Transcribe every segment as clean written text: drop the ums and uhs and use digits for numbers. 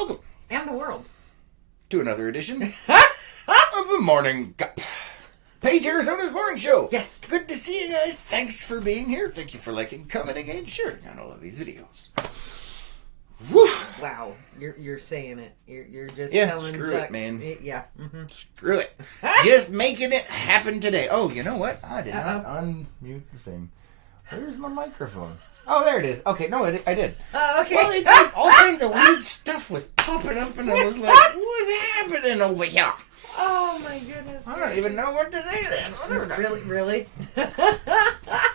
welcome. And the world. To another edition of the Morning Cup. Paige, Arizona's morning show. Yes. Good to see you guys. Thanks for being here. Thank you for liking, commenting, and sharing on all of these videos. Woo. Wow. You're saying it. You're just telling screw it, man. Yeah. Mm-hmm. Screw it. Just making it happen today. Oh, you know what? I did not unmute the thing. Where's my microphone? Oh, there it is. Okay, no, I did. Okay. Well, it's like all kinds of weird stuff was popping up, and I was like, what's happening over here? Oh, my goodness. I don't even know what to say then. Really?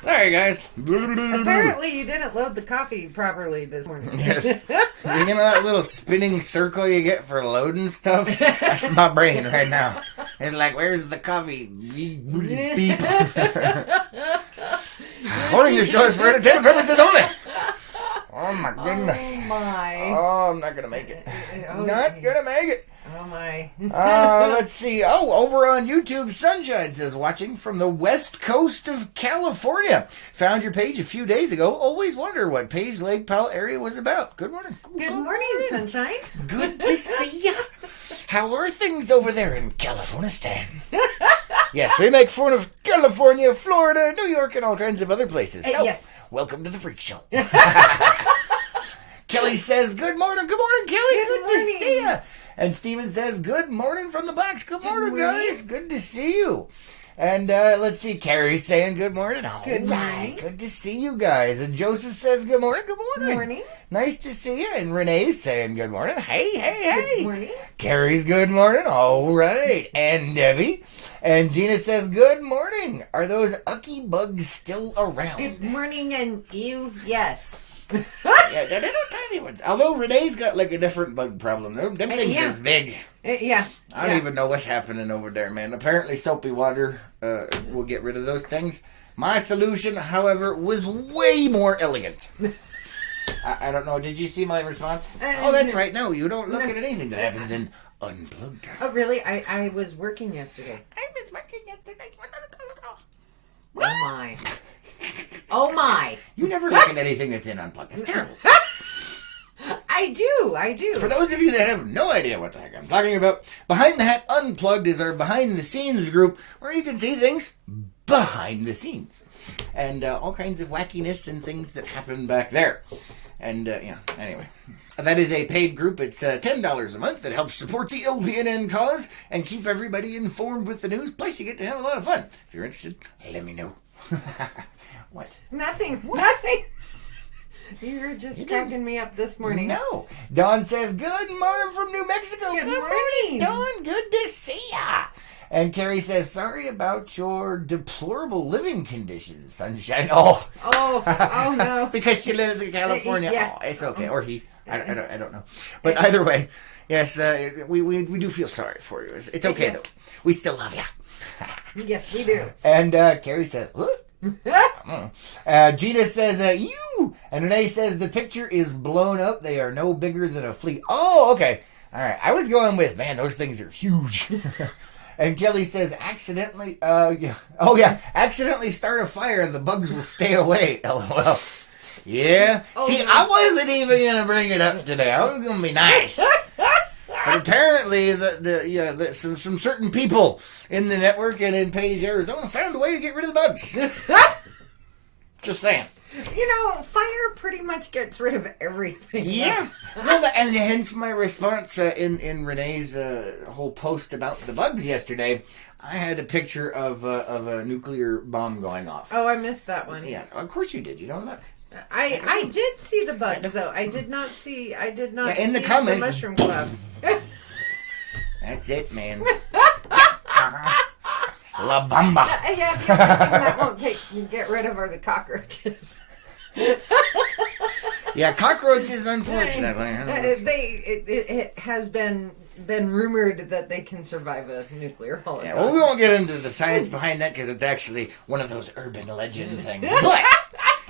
Sorry, guys. Apparently, you didn't load the coffee properly this morning. Yes. You know that little spinning circle you get for loading stuff? That's my brain right now. It's like, where's the coffee? Beep. Holding your show is for entertainment purposes only. Oh my goodness. Oh my. Oh, I'm not gonna make it. Not gonna make it. Oh my. Let's see. Oh, over on YouTube, Sunshine says, watching from the west coast of California. Found your page a few days ago. Always wonder what Page Lake Powell area was about. Good morning. Good morning, Sunshine. Good to see ya. How are things over there in Californistan? Yes, we make fun of California, Florida, New York, and all kinds of other places. So, yes. Welcome to the Freak Show. Kelly says, good morning, Kelly. Good to see ya. And Steven says, good morning from the Blacks. Good morning, guys. Good to see you. And let's see, Carrie's saying good morning. All good right. morning. Good to see you guys. And Joseph says good morning. Good morning. Good morning. Nice to see you. And Renee's saying good morning. Hey. Good morning. Carrie's good morning. All right. And Debbie. And Gina says good morning. Are those ucky bugs still around? Good morning, and you, yes. Yeah, they're little tiny ones. Although Renee's got like a different bug problem. Them things is big. Yeah. I don't even know what's happening over there, man. Apparently soapy water will get rid of those things. My solution, however, was way more elegant. I don't know. Did you see my response? Oh, that's right. No, you don't look at anything that happens in Unplugged. Oh, really? I was working yesterday. Oh, my. Oh, my. You never look at anything that's in Unplugged. It's terrible. I do. For those of you that have no idea what the heck I'm talking about, Behind the Hat Unplugged is our behind the scenes group where you can see things behind the scenes. And all kinds of wackiness and things that happen back there. And, anyway. That is a paid group. It's $10 a month that helps support the LPNN cause and keep everybody informed with the news. Plus, you get to have a lot of fun. If you're interested, let me know. What? Nothing. You were just cracking me up this morning. No. Dawn says, good morning from New Mexico. Good morning. Dawn. Good to see ya. And Carrie says, sorry about your deplorable living conditions, Sunshine. Oh no. Because she lives in California. Yeah. Oh, it's okay. Or he. I don't know. But either way, yes, we do feel sorry for you. It's okay, though. We still love you. Yes, we do. And Carrie says, what? Gina says, you. And Renee says, the picture is blown up. They are no bigger than a flea. Oh, okay. All right. I was going with, man, those things are huge. And Kelly says, accidentally start a fire. The bugs will stay away. LOL. Yeah. See, I wasn't even going to bring it up today. I was going to be nice. But apparently, some certain people in the network and in Page, Arizona found a way to get rid of the bugs. Just saying. You know, fire pretty much gets rid of everything. Yeah. Well, and hence my response in Renee's whole post about the bugs yesterday. I had a picture of a nuclear bomb going off. Oh, I missed that one. Yeah, of course you did. You don't look. I did see the bugs though. I did not see in the see comments, the mushroom cloud. That's it, man. La Bamba. Yeah, the only thing that won't get rid of are the cockroaches. Yeah, cockroaches, unfortunately. It has been rumored that they can survive a nuclear holocaust. Yeah, well, we won't get into the science behind that because it's actually one of those urban legend things. But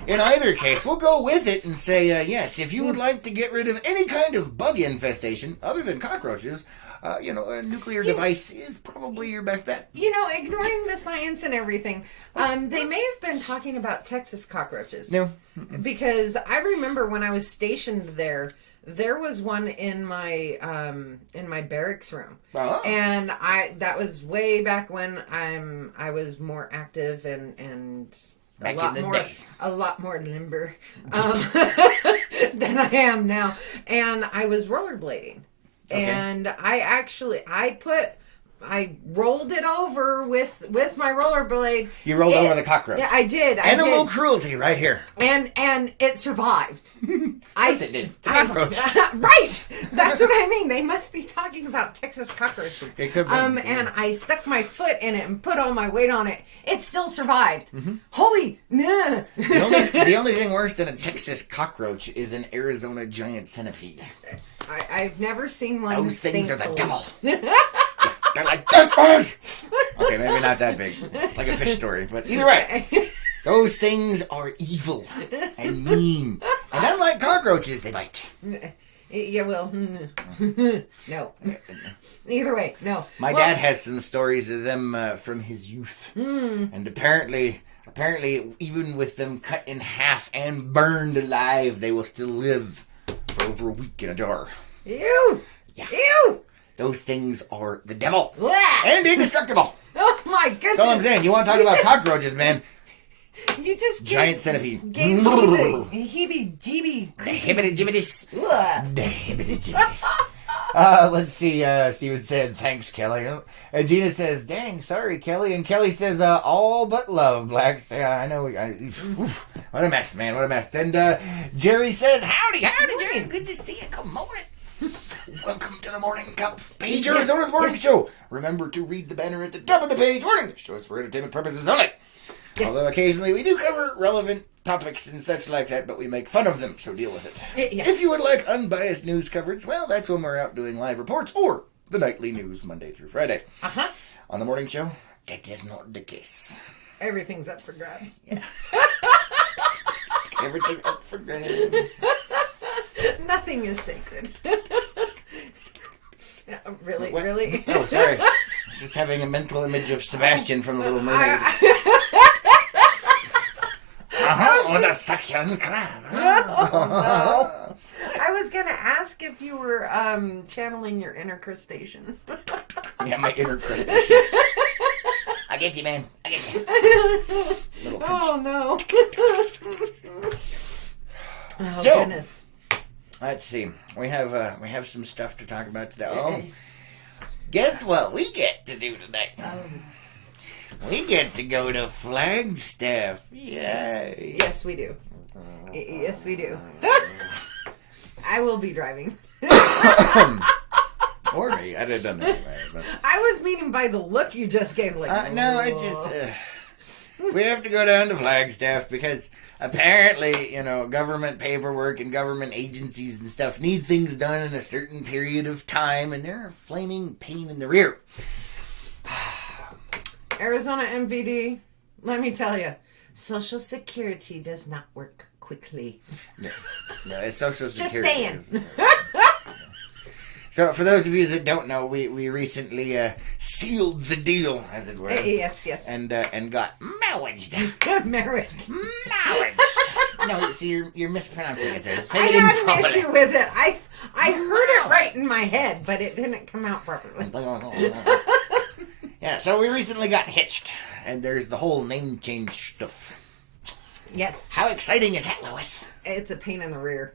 in either case, we'll go with it and say, yes, if you would like to get rid of any kind of bug infestation other than cockroaches, a nuclear device is probably your best bet. Ignoring the science and everything, they may have been talking about Texas cockroaches. No. Because I remember when I was stationed there, There was one in my barracks room, and that was way back when I was more active and a lot more limber than I am now, and I was rollerblading, and I rolled it over with my rollerblade. You rolled over the cockroach. Yeah, I did. Animal cruelty right here. And it survived. It did. It's a cockroach. Right. That's what I mean. They must be talking about Texas cockroaches. It could be. And I stuck my foot in it and put all my weight on it. It still survived. Holy. Nah. The only thing worse than a Texas cockroach is an Arizona giant centipede. I've never seen one. Those things are the devil. They're like this big. Okay, maybe not that big, like a fish story, but either way, those things are evil and mean. And unlike cockroaches, they bite. Yeah, well, no. Either way, no. My dad has some stories of them from his youth, and apparently, even with them cut in half and burned alive, they will still live for over a week in a jar. Ew! Yeah. Ew! Those things are the devil. Blah. And indestructible. Oh my goodness. That's all I'm saying. You want to talk about cockroaches, man. You just giant centipede. Gave me the heebie-jeebie. The hibbity-jibbity. The hibbity-jibbity. Let's see. Steven said, thanks, Kelly. And Gina says, dang, sorry, Kelly. And Kelly says, all but love, Blacks. Yeah, I know. What a mess, man. What a mess. And Jerry says, howdy, Jerry. Good to see you. Good morning. Welcome to the Morning Cup, Page Arizona's morning show. Remember to read the banner at the top of the page. Warning, the show is for entertainment purposes only. Yes. Although occasionally we do cover relevant topics and such like that, but we make fun of them, so deal with it. Yes. If you would like unbiased news coverage, well, that's when we're out doing live reports or the nightly news Monday through Friday. On the morning show, that is not the case. Everything's up for grabs. Yeah. Everything's up for grabs. Nothing is sacred. Really? What? Really? Oh, sorry. I was just having a mental image of Sebastian from The Little Mermaid. With a succulent crab. I was going to ask if you were channeling your inner crustacean. Yeah, my inner crustacean. I get you, man. I get you. Oh, no. Oh, so, goodness. Let's see. We have some stuff to talk about today. Oh, guess what we get to do tonight? We get to go to Flagstaff. Yay. Yes, we do. Yes, we do. I will be driving. Or me. I didn't done that. But... I was meaning by the look you just gave. Like, no, it just... we have to go down to Flagstaff because... apparently, government paperwork and government agencies and stuff need things done in a certain period of time, and they're a flaming pain in the rear. Arizona MVD, let me tell you, Social Security does not work quickly. No, it's Social Security. Just saying. So, for those of you that don't know, we recently sealed the deal, as it were. Yes. And got married. Marriage. No, see, you're mispronouncing it there. I had an issue with it. I heard it right in my head, but it didn't come out properly. Yeah, so we recently got hitched, and there's the whole name change stuff. Yes. How exciting is that, Lois? It's a pain in the rear.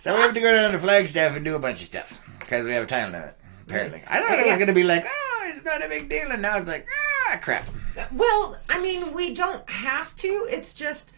So we have to go down to Flagstaff and do a bunch of stuff because we have a time limit, apparently. I thought it was going to be like, oh, it's not a big deal, and now it's like, crap. Well, I mean, we don't have to. It's just,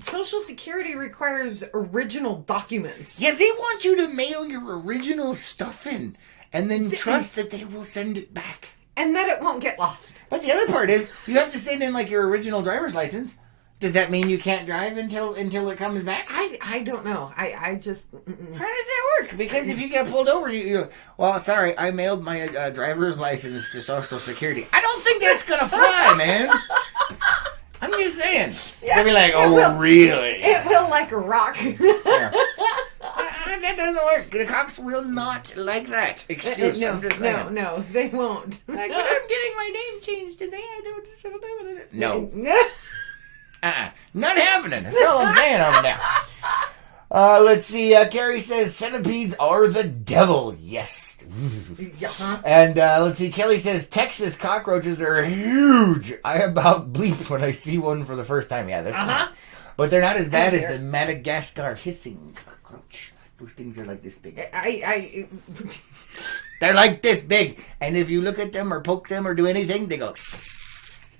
Social Security requires original documents. Yeah, they want you to mail your original stuff in and then trust that they will send it back. And that it won't get lost. But the other part is, you have to send in, like, your original driver's license. Does that mean you can't drive until it comes back? I don't know. I just... How does that work? Because if you get pulled over, you well, sorry, I mailed my driver's license to Social Security. I don't think that's going to fly, man. I'm just saying. Yeah, they'll be like, really? It will like a rock. Yeah. That doesn't work. The cops will not like that excuse. No, they won't. Like, but I'm getting my name changed today. I don't... No. Not happening. That's all I'm saying over now. Let's see. Carrie says centipedes are the devil. Yes. And let's see. Kelly says Texas cockroaches are huge. I about bleep when I see one for the first time. Yeah, they're fine. But they're not as bad as the Madagascar hissing cockroach. Those things are like this big. They're like this big. And if you look at them or poke them or do anything, they go.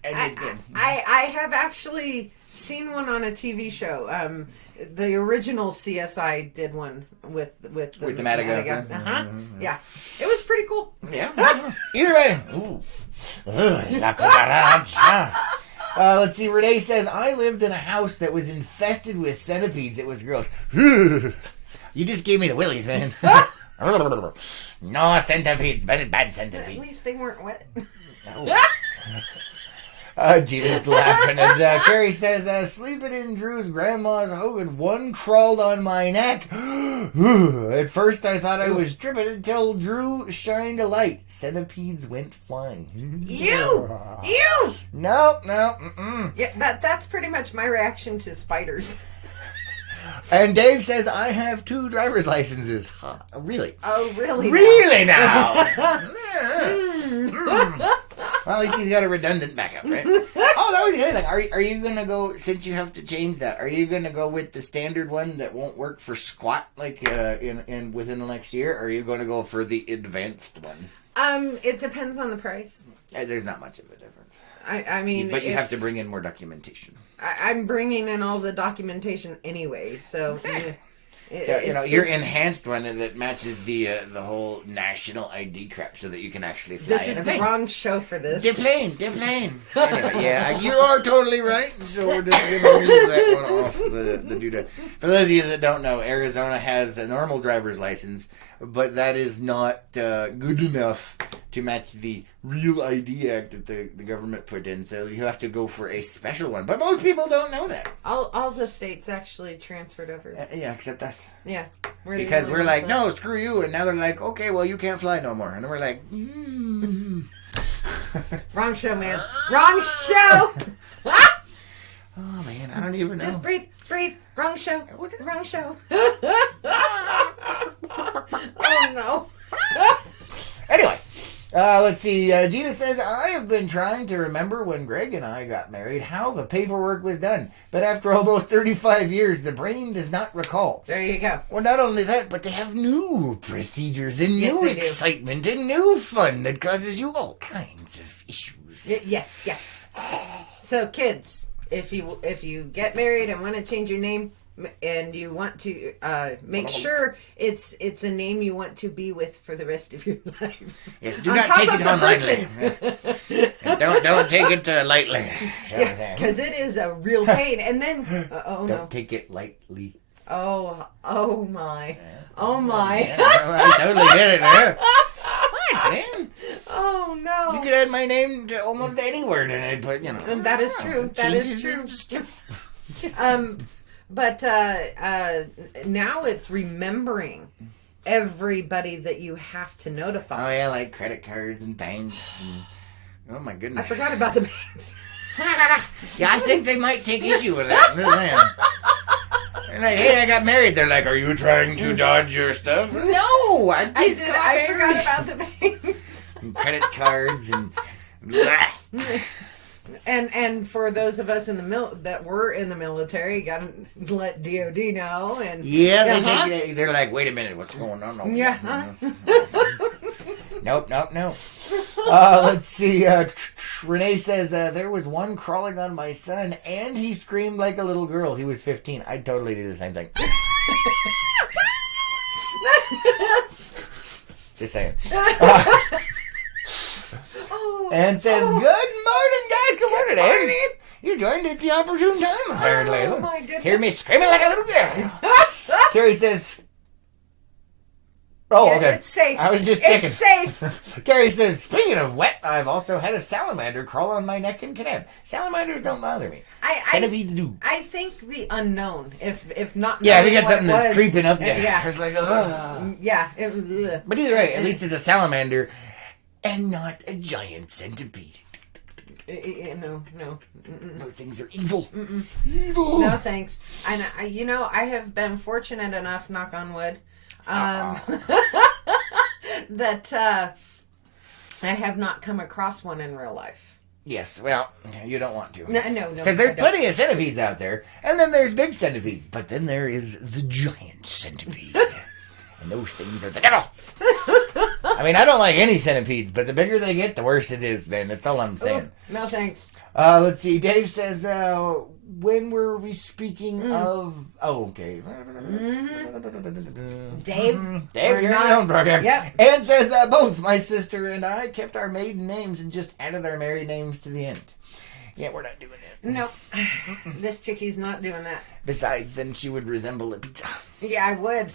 I have actually seen one on a TV show. The original CSI did one with the Madagascar. Yeah, it was pretty cool. Yeah. Either way. Ooh. Let's see. Renee says I lived in a house that was infested with centipedes. It was gross. You just gave me the willies, man. No centipedes, bad centipedes. At least they weren't wet. No. Gina's laughing. And Carrie says, sleeping in Drew's grandma's home and one crawled on my neck. At first I thought I was tripping until Drew shined a light. Centipedes went flying. Ew! No. Yeah, that's pretty much my reaction to spiders. And Dave says, I have 2 driver's licenses. Huh, really? Oh, really? Really now? Well, at least he's got a redundant backup, right? Oh, that was the other thing. Are you going to go, since you have to change that, are you going to go with the standard one that won't work for squat, like in within the next year? Or are you going to go for the advanced one? It depends on the price. There's not much of a difference. I mean... But you have to bring in more documentation. I'm bringing in all the documentation anyway, so... Exactly. Your enhanced one that matches the whole national ID crap so that you can actually fly. This is the wrong show for this. The plane. Anyway, yeah, you are totally right. So we're just going to leave that one off the doodah. For those of you that don't know, Arizona has a normal driver's license, but that is not good enough to match the Real ID Act that the government put in. So you have to go for a special one. But most people don't know that. All the states actually transferred over. Yeah, except us. Yeah. Because we're like, no, screw you. And now they're like, okay, well, you can't fly no more. And we're like, Wrong show, man. Wrong show. Oh, man, I don't even know. Just breathe. Wrong show. Wrong show. Oh, no. Anyway, let's see. Gina says, I have been trying to remember when Greg and I got married, how the paperwork was done. But after almost 35 years, the brain does not recall. There you go. Well, not only that, but they have new procedures and new excitement and new fun that causes you all kinds of issues. Yes. So, kids, if you get married and want to change your name, and you want to make sure it's a name you want to be with for the rest of your life. Yes, do not take it on lightly. Don't take it lightly. Yeah, because it is a real pain. And then, don't take it lightly. Oh my. Yeah, I totally get it. What, man? Oh no. You could add my name to almost any word in it, but And that is true. That is true. But now it's remembering everybody that you have to notify. Oh, yeah, like credit cards and banks. And, oh, my goodness. I forgot about the banks. Yeah, I think they might take issue with that. They're like, hey, I got married. They're like, are you trying to dodge your stuff? No, I forgot about the banks. And credit cards and... And for those of us in the that were in the military, got to let DOD know. And yeah, they're like, wait a minute, what's going on? Nope. Let's see. Renee says there was one crawling on my son, and he screamed like a little girl. He was 15. I'd totally do the same thing. Just saying. And says, good morning, guys. Good morning, Amy. You joined at the opportune time, apparently. Oh, my goodness. Hear me screaming like a little girl. Carrie says... Oh, okay. It's safe. I was just checking. It's safe. Carrie says, speaking of wet, I've also had a salamander crawl on my neck and canab. Salamanders don't bother me. Centipedes do. I think the unknown, if not... Yeah, we got something that's creeping up there. Yeah. It's like, ugh. Yeah. But either way, at least it's a salamander and not a giant centipede. No. Those things are evil. Mm-mm. Evil. No, thanks. And I have been fortunate enough, knock on wood, that I have not come across one in real life. Yes, well, you don't want to. No. Because there's plenty of centipedes out there, and then there's big centipedes, but then there is the giant centipede. And those things are the devil. I mean, I don't like any centipedes, but the bigger they get, the worse it is, man. That's all I'm saying. Oh, no, thanks. Let's see. Dave says, when were we speaking of... Oh, okay. Dave, you're your own program. Yep. And says, both my sister and I kept our maiden names and just added our married names to the end. Yeah, we're not doing that. No, this chickie's not doing that. Besides, then she would resemble a pizza. Yeah, I would.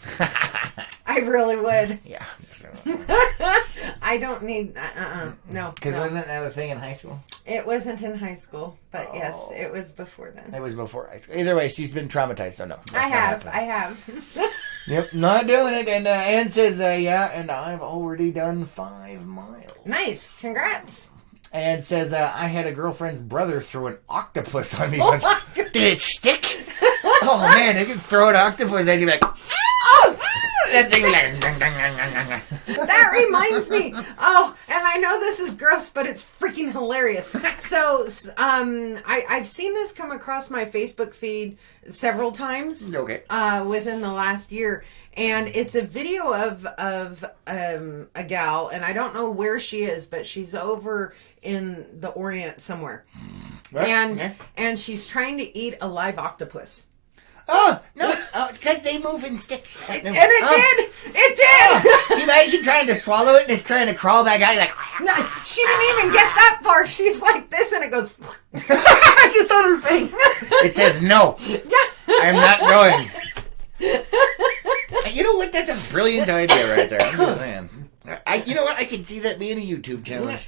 I really would. Yeah. So. I don't need... No. Because wasn't that a thing in high school? It wasn't in high school, but yes, it was before then. It was before high school. Either way, she's been traumatized, so no. I have. Yep, not doing it. And Ann says, yeah, and I've already done 5 miles. Nice. Congrats. And says, I had a girlfriend's brother throw an octopus on me Oh once. my God. Did it stick? Oh, man, they can throw an octopus at you like, oh! That thing like, that reminds me. Oh, and I know this is gross, but it's freaking hilarious. So, I've seen this come across my Facebook feed several times. Okay. Within the last year. And it's a video of a gal, and I don't know where she is, but she's over in the Orient somewhere. Right. And she's trying to eat a live octopus. Oh, no, because they move and stick. And it did! It did! Can you imagine trying to swallow it and it's trying to crawl back out? Like, no, she didn't even get that far. She's like this, and it goes... just on her face. It says, no, I'm not going. You know what? That's a brilliant idea right there. I'm just saying. You know what? I can see that being a YouTube challenge.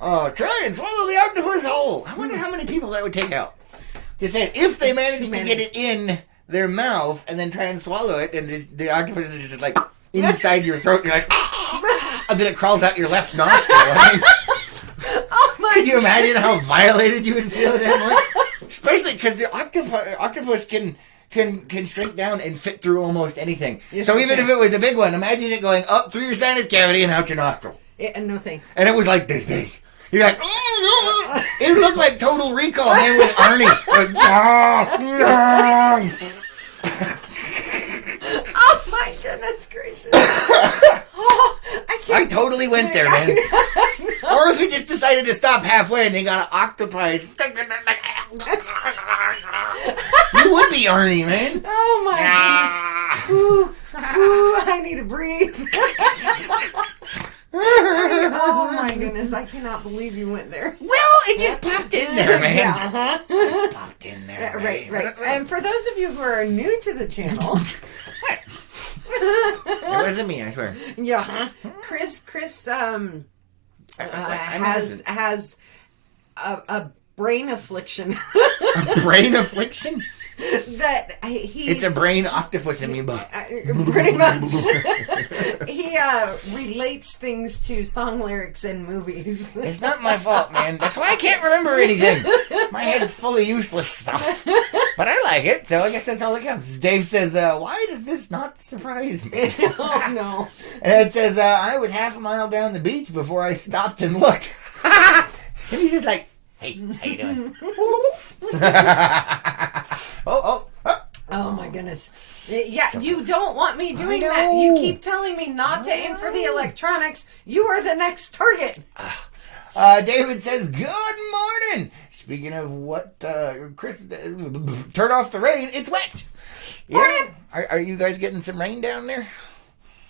Oh, try and swallow the octopus whole. I wonder how many people that would take out. Just saying, if they manage to get it in their mouth and then try and swallow it, and the octopus is just like inside your throat, you're like, and then it crawls out your left nostril. I mean, oh my! Could you imagine how violated you would feel at that point? Especially because the octopus can shrink down and fit through almost anything. Yes, so even if it was a big one, imagine it going up through your sinus cavity and out your nostril. Yeah, no thanks. And it was like this big. You're like, it looked like Total Recall, man, with Arnie. Like, oh my goodness gracious. Oh, I totally went there, man. Or if he just decided to stop halfway and they got an octopus. You would be Arnie, man. Oh my goodness. Ooh, I need to breathe. Oh my goodness, I cannot believe you went there. Well, it just popped in there, man. Yeah. It popped in there. Right. And for those of you who are new to the channel... It wasn't me, I swear. Yeah. Chris has a brain affliction. A brain affliction? That it's a brain octopus amoeba. Pretty much. He relates things to song lyrics in movies. It's not my fault, man. That's why I can't remember anything. My head's full of useless stuff. But I like it, so I guess that's all that counts. Dave says, why does this not surprise me? Oh, no. And it says, I was half a mile down the beach before I stopped and looked. And he's just like, hey, how you doing? Oh, my goodness. Yeah, you don't want me doing that. You keep telling me not to aim for the electronics. You are the next target. David says, good morning. Speaking of what, Chris, turn off the rain. It's wet. Morning. Yeah. Are you guys getting some rain down there?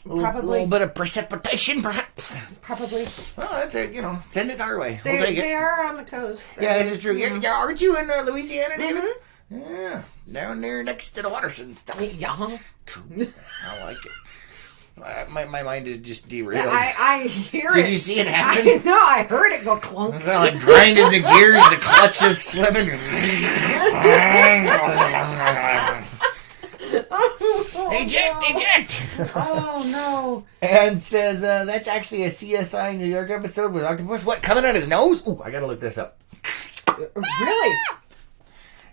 Probably. A little bit of precipitation, perhaps. Probably. Well, that's it. Send it our way. We'll take it. They are on the coast. Yeah, that is true. Yeah, aren't you in Louisiana, David? Mm-hmm. Yeah, down there next to the Waterson stuff. Yeah. Cool. I like it. My mind is just derailed. I hear it. Did you see it happen? I heard it go clunk. It's like grinding the gears, the clutch is slipping. Eject! Oh, no. And says, that's actually a CSI New York episode with Octopus. What, coming out his nose? Ooh, I gotta look this up. Really?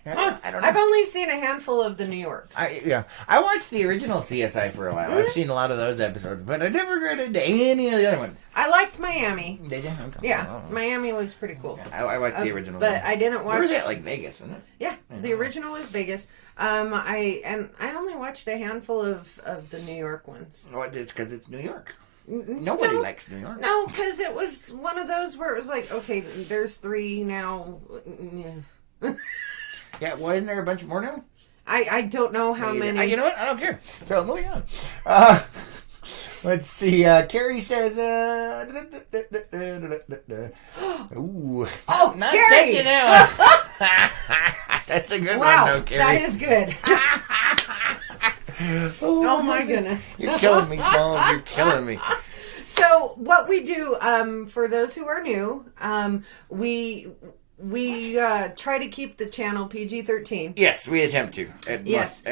I don't know. I've only seen a handful of the New Yorks. I watched the original CSI for a while. I've seen a lot of those episodes, but I never got into any of the other ones. I liked Miami. Did you? Okay. Yeah, Miami was pretty cool. Yeah, I watched the original but one. I didn't watch... Where was that? Like Vegas, wasn't it? Yeah, the original was Vegas. I only watched a handful of the New York ones. Well, it's because it's New York. Nobody likes New York. No, because it was one of those where it was like, okay, there's 3 now. Yeah, well, isn't there a bunch more now? I don't know how many. You know what? I don't care. So, moving on. Let's see. Carrie says, ooh. Oh, not Carrie! touching now. That's a good wow, one, though, Carrie. that is good. Oh, my goodness. You're killing me, Smalls. You're killing me. So, what we do, for those who are new, we try to keep the channel PG-13. Yes, we attempt to. At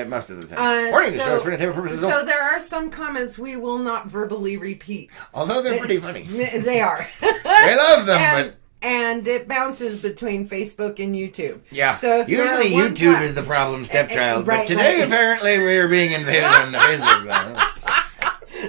most of the time. Warning, the show is for entertainment purposes so only. there are some comments we will not verbally repeat. Although they're pretty funny. They are. I love them, and it bounces between Facebook and YouTube. Yeah. So if usually YouTube is the problem stepchild, but today apparently we're being invaded on the Facebook.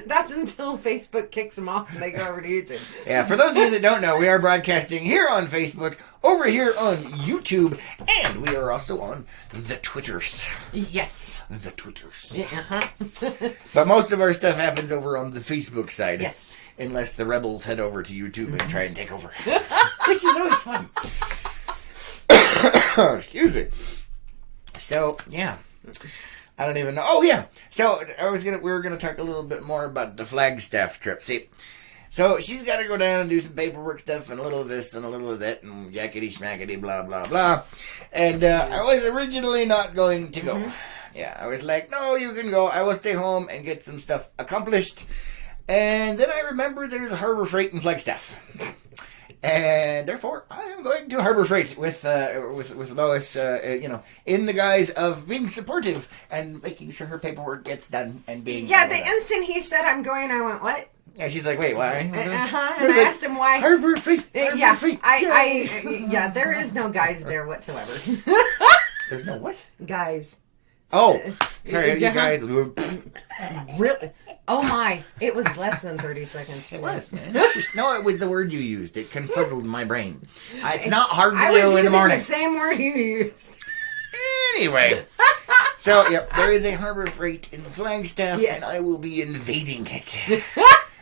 That's until Facebook kicks them off and they go over to YouTube. Yeah, for those of you that don't know, we are broadcasting here on Facebook, over here on YouTube, and we are also on the Twitters. Yes. The Twitters. Uh-huh. But most of our stuff happens over on the Facebook side. Yes. Unless the rebels head over to YouTube and try and take over. Which is always fun. Excuse me. So, yeah. I don't even know. Oh, yeah. So, we were gonna talk a little bit more about the Flagstaff trip. See, so she's got to go down and do some paperwork stuff and a little of this and a little of that and yakety schmackety blah blah blah. And I was originally not going to go. Mm-hmm. Yeah, I was like, no, you can go. I will stay home and get some stuff accomplished. And then I remember there's a Harbor Freight in Flagstaff. And therefore, I am going to Harbor Freight with Lois, in the guise of being supportive and making sure her paperwork gets done and being... Yeah, the instant he said, I'm going, I went, what? Yeah, she's like, wait, why? Uh-huh, and I asked him why. Harbor Freight, Freight. Yeah, there is no guys there whatsoever. There's no what? Guys. Oh, sorry, you guys... Really? Oh my, it was less than 30 seconds. It was, man. No, it was the word you used. It confuddled my brain. It's not hard to do in the morning. I was using the same word you used. Anyway. So, yep, there is a Harbor Freight in Flagstaff, yes. And I will be invading it.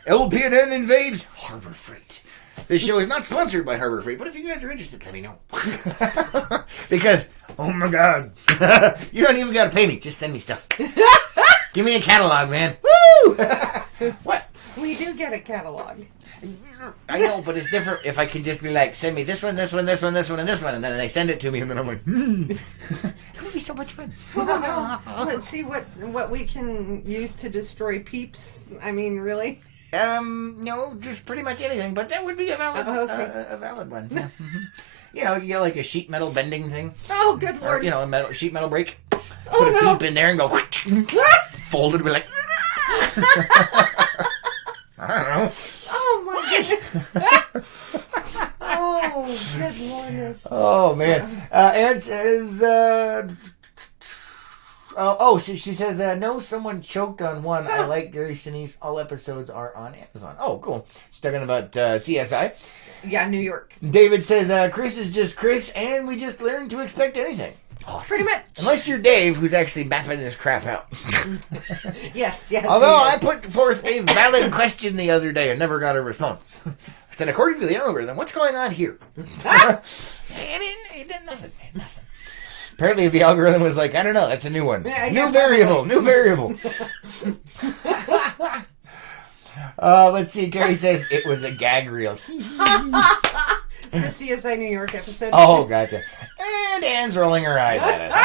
LPNN invades Harbor Freight. This show is not sponsored by Harbor Freight, but if you guys are interested, let me know. Because, oh my God, you don't even got to pay me. Just send me stuff. Give me a catalog, man. Woo! What? We do get a catalog. I know, but it's different if I can just be like, send me this one, this one, this one, this one, and this one, and then they send it to me, and then I'm like, It would be so much fun. Let's see what we can use to destroy peeps. I mean, really? No, just pretty much anything, but that would be a valid, a valid one. Yeah. You know, you get like a sheet metal bending thing. Oh, good Lord. Or, a sheet metal break. Put a peep in there and go, fold it, be like, I don't know. Oh, my goodness. Oh, good Lord. Oh, man. Ann says, she says, no, someone choked on one. I like Gary Sinise. All episodes are on Amazon. Oh, cool. She's talking about CSI. Yeah, New York. David says, Chris is just Chris, and we just learn to expect anything. Awesome. Pretty much. Unless you're Dave, who's actually mapping this crap out. Yes. Although I put forth a valid question the other day and never got a response. I said, according to the algorithm, what's going on here? It did nothing. Apparently the algorithm was like, I don't know, that's a new one. New variable. Let's see, Gary says, it was a gag reel. The CSI New York episode. Oh, gotcha. And Anne's rolling her eyes at us. All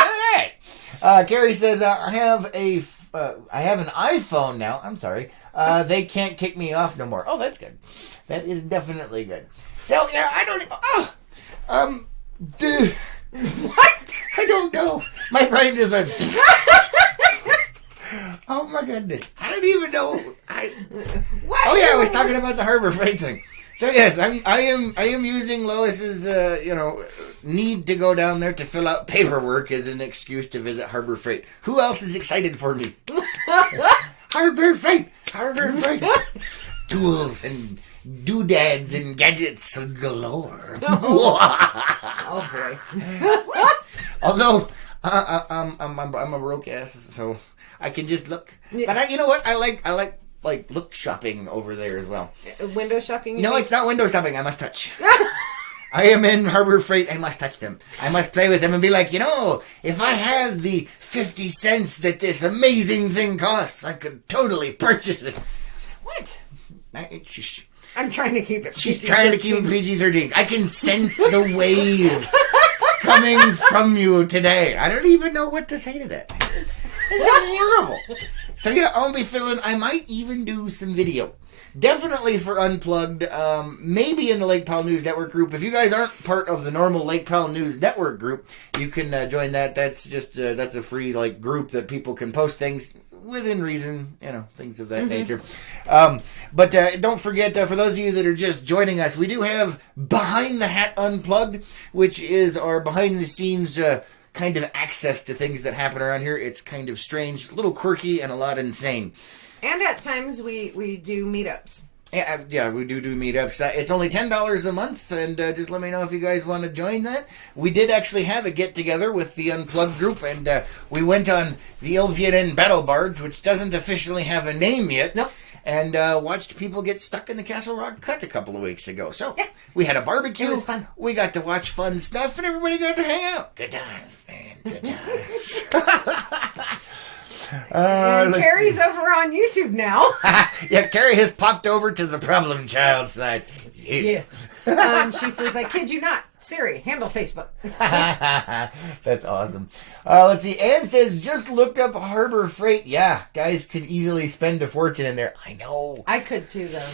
right. Carrie says, I have an iPhone now. I'm sorry. They can't kick me off no more. Oh, that's good. That is definitely good. So, yeah, I don't... what? I don't know. My brain just went... Oh, my my goodness. I didn't even know. Oh, yeah, I was talking about the Harbor Freight thing. So, yes, I am using Lois's, need to go down there to fill out paperwork as an excuse to visit Harbor Freight. Who else is excited for me? Harbor Freight! Harbor Freight! Tools and doodads and gadgets galore. Oh boy. Although I'm a broke ass, so I can just look. Yeah. But you know what? I like look shopping over there as well. Window shopping? No, it's not window shopping. I must touch. I am in Harbor Freight. I must touch them. I must play with them and be like, if I had the 50 cents that this amazing thing costs, I could totally purchase it. What? I'm trying to keep it PG-13. She's trying to keep it PG-13. I can sense the waves coming from you today. I don't even know what to say to that. This is horrible. So yeah, I'll be I might even do some video. Definitely for Unplugged, maybe in the Lake Powell News Network group. If you guys aren't part of the normal Lake Powell News Network group, you can join that. That's just that's a free group that people can post things within reason, things of that nature. But don't forget, for those of you that are just joining us, we do have Behind the Hat Unplugged, which is our behind the scenes kind of access to things that happen around here. It's kind of strange, a little quirky, and a lot insane. And at times we do meetups. Yeah, we do meetups. It's only $10 a month, and just let me know if you guys want to join that. We did actually have a get-together with the Unplugged group, and we went on the LPNN Battle Barge, which doesn't officially have a name yet. Nope. And watched people get stuck in the Castle Rock Cut a couple of weeks ago. So we had a barbecue. It was fun. We got to watch fun stuff, and everybody got to hang out. Good times, man. Good times. And Carrie's over on YouTube now. Yeah, Carrie has popped over to the problem child side. Yes. She says, I kid you not. Siri, handle Facebook. That's awesome. Let's see. Ann says, just looked up Harbor Freight. Yeah, guys could easily spend a fortune in there. I know. I could too, though.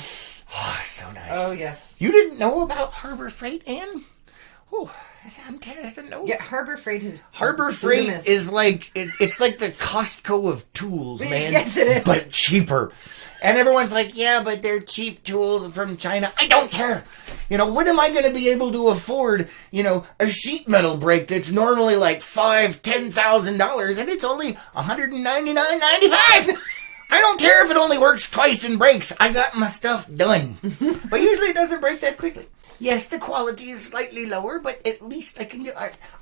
Oh, so nice. Oh, yes. You didn't know about Harbor Freight, Ann? Oh, I'm curious to know. Yeah, Harbor Freight is Harbor Freight is like it's like the Costco of tools, man. Yes, it is. But cheaper. And everyone's like, yeah, but they're cheap tools from China. I don't care. When am I going to be able to afford, a sheet metal brake that's normally like $10,000 and it's only $199.95? I don't care if it only works twice and breaks. I got my stuff done. But usually it doesn't break that quickly. Yes, the quality is slightly lower, but at least I can get...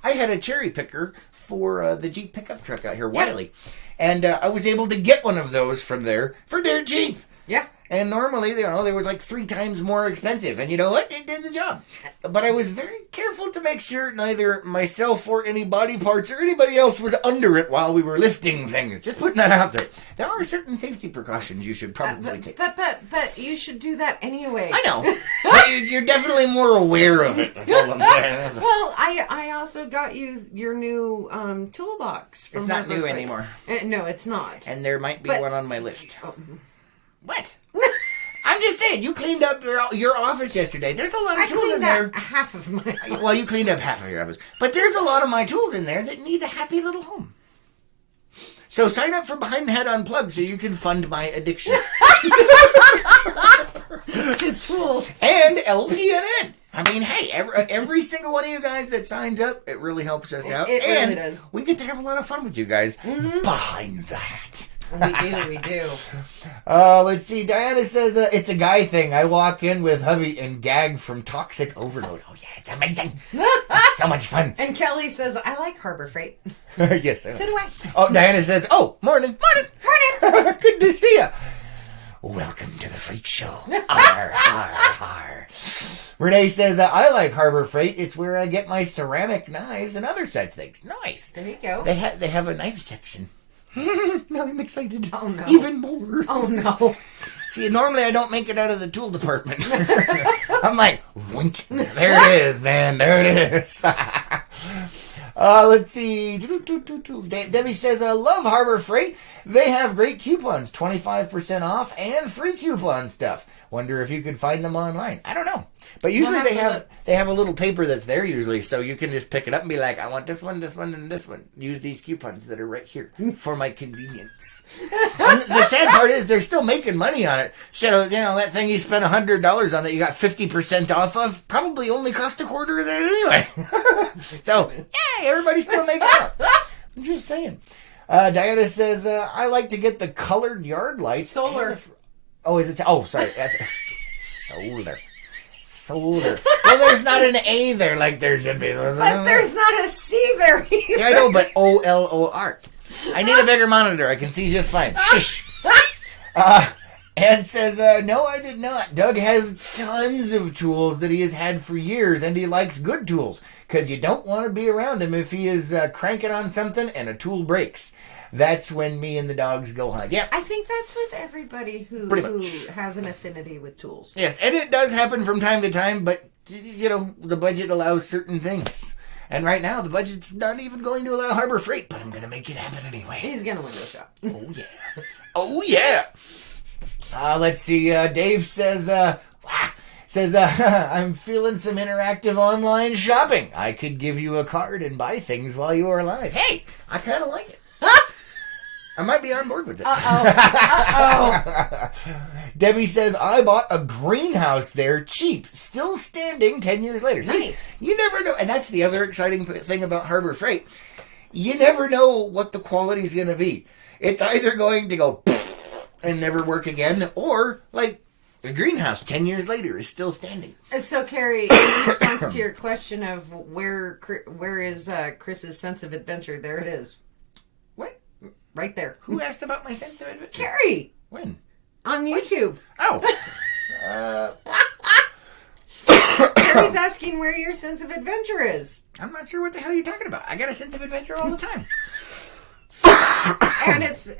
I had a cherry picker for the Jeep pickup truck out here, Wiley. And I was able to get one of those from there for dirt cheap. Yeah. And normally, they was like 3 times more expensive. And you know what? It did the job. But I was very careful to make sure neither myself or any body parts or anybody else was under it while we were lifting things. Just putting that out there. There are certain safety precautions you should probably take. But you should do that anyway. I know. But you're definitely more aware of it. That's all I'm saying. Well, I also got you your new toolbox. It's not new anymore. No, it's not. And there might be one on my list. What? I'm just saying, you cleaned up your office yesterday. There's a lot of tools in there. Half of my office. Well, you cleaned up half of your office. But there's a lot of my tools in there that need a happy little home. So sign up for Behind the Hat Unplugged so you can fund my addiction. To tools. And LPNN. I mean, hey, every single one of you guys that signs up, it really helps us out. It really does. We get to have a lot of fun with you guys behind the hat. We do. Let's see. Diana says, it's a guy thing. I walk in with hubby and gag from toxic overload. Oh, yeah, it's amazing. It's so much fun. And Kelly says, I like Harbor Freight. Yes. So do I. Oh, Diana says, morning. Good to see you. Welcome to the Freak Show. Arr, arr, arr. Renee says, I like Harbor Freight. It's where I get my ceramic knives and other such things. Nice. There you go. They have a knife section. Now I'm excited. Oh, no. Even more. Oh, no. See, normally I don't make it out of the tool department. I'm like, wink. There it is, man. There it is. Let's see. Debbie says, I love Harbor Freight. They have great coupons, 25% off and free coupon stuff. Wonder if you could find them online. I don't know. But usually they have a little paper that's there usually, so you can just pick it up and be like, I want this one, and this one. Use these coupons that are right here for my convenience. And the sad part is they're still making money on it. So, that thing you spent $100 on that you got 50% off of probably only cost a quarter of that anyway. So, yeah, everybody's still making up. I'm just saying. Diana says, I like to get the colored yard lights. Solar. Is it? Oh, sorry. Solar. Well, there's not an A there like there should be. But there's not a C there either. Yeah, I know, but OLOR. I need a bigger monitor. I can see just fine. Shush. And says, no, I did not. Doug has tons of tools that he has had for years, and he likes good tools, because you don't want to be around him if he is cranking on something and a tool breaks. That's when me and the dogs go hunt. Yeah. I think that's with everybody who has an affinity with tools. Yes, and it does happen from time to time, but, the budget allows certain things. And right now, the budget's not even going to allow Harbor Freight, but I'm going to make it happen anyway. He's going to window shop. Oh, yeah. Oh, yeah. Let's see. Dave says, I'm feeling some interactive online shopping. I could give you a card and buy things while you are alive. Hey, I kind of like it. I might be on board with this. Uh-oh. Debbie says, I bought a greenhouse there cheap, still standing 10 years later. Nice. See, you never know. And that's the other exciting thing about Harbor Freight. You never know what the quality is going to be. It's either going to go and never work again, or like the greenhouse 10 years later is still standing. So, Carrie, in response to your question of where is Chris's sense of adventure, there it is. What? Right there. Who asked about my sense of adventure? Carrie! When? On YouTube. Oh. Carrie's asking where your sense of adventure is. I'm not sure what the hell you're talking about. I got a sense of adventure all the time.